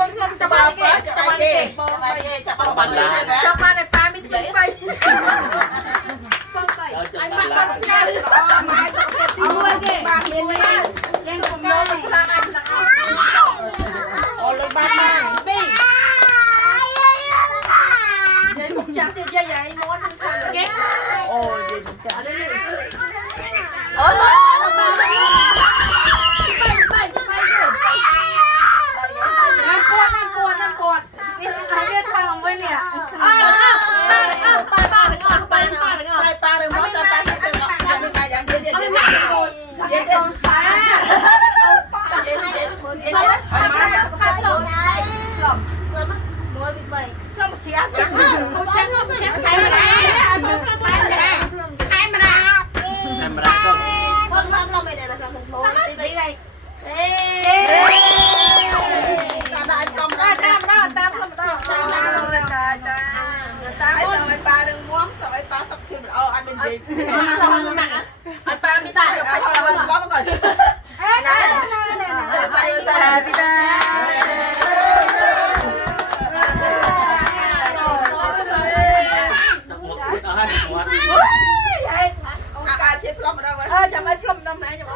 จะมาเก็บจะมาเก็บจะมาในปลาไม่ถึงไปไอ้มาปัสกาเอาไม้เอาไว้เก็บบ้านเลี้ยงเลี้ยงผมโน้ตมันพลังอะไรต่างๆโอ้ลงบ้านบี้เดี๋ยวผมจับเดี๋ยวใหญ่ๆม้วนมันทำเก็บโอ้ยจับเลยโอ้ยนั่นกดนี่สุดท้ายก็ทำไว้เนี่ยปลาเลยมอสปลาจะเป็นยังไงอย่างเดียวเดี๋ยวปลาเย็นปลาเย็นปลาลงลงม้วนไปลงเชียร์ใครมาได้ก็คนมาเราไม่ได้ละครับคุณโทษไปไงตามสอยปลาดึงม้วงสอยปลาสับคือเอาอันเป็นจริงไอปลาไม่ตายเอาไปล้อมาก่อนไปพี่ดาอาเจ็บล้อมาได้ไหมจะไม่พร้อมน้ำไหนจะมา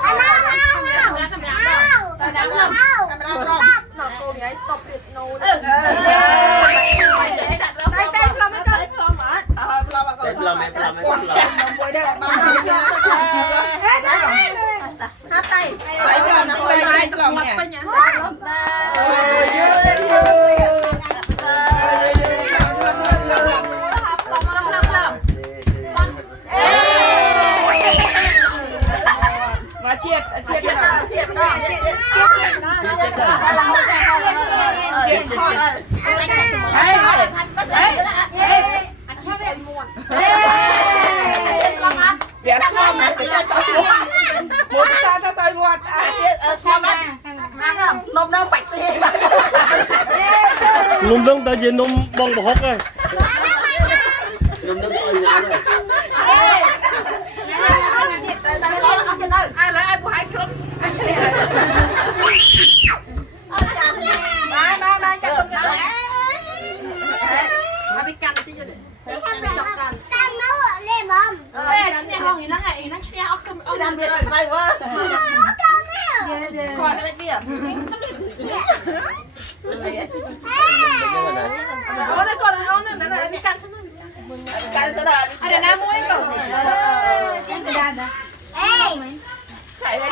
หนอกโกงไง stop it no ได้พร้อมไหมก็พร้อมอ่ะพร้อมก่อนพร้อมไหมบวยได้มาห้าไตไปก่อนนะไปตลอดเนี่ยมาเทียบnôm đông ta về nôm bông bò hốc ơi nôm đông tôi nhá rồi ai lại ai của hai không ba chắc không nhớ ba bị cắn chứ cắn nó lên bom nàyห้องนี้นั่งไงนั่งเชียร์เอาดันเบียร์ไปวะคอยอะไรเบียร์เอาได้ก่อนเอาหนึ่งนะมีการสนุกการสนุกเดี๋ยวน้ำมุ้ยก่อนยังกระดานนะเอ้ยใช่เลย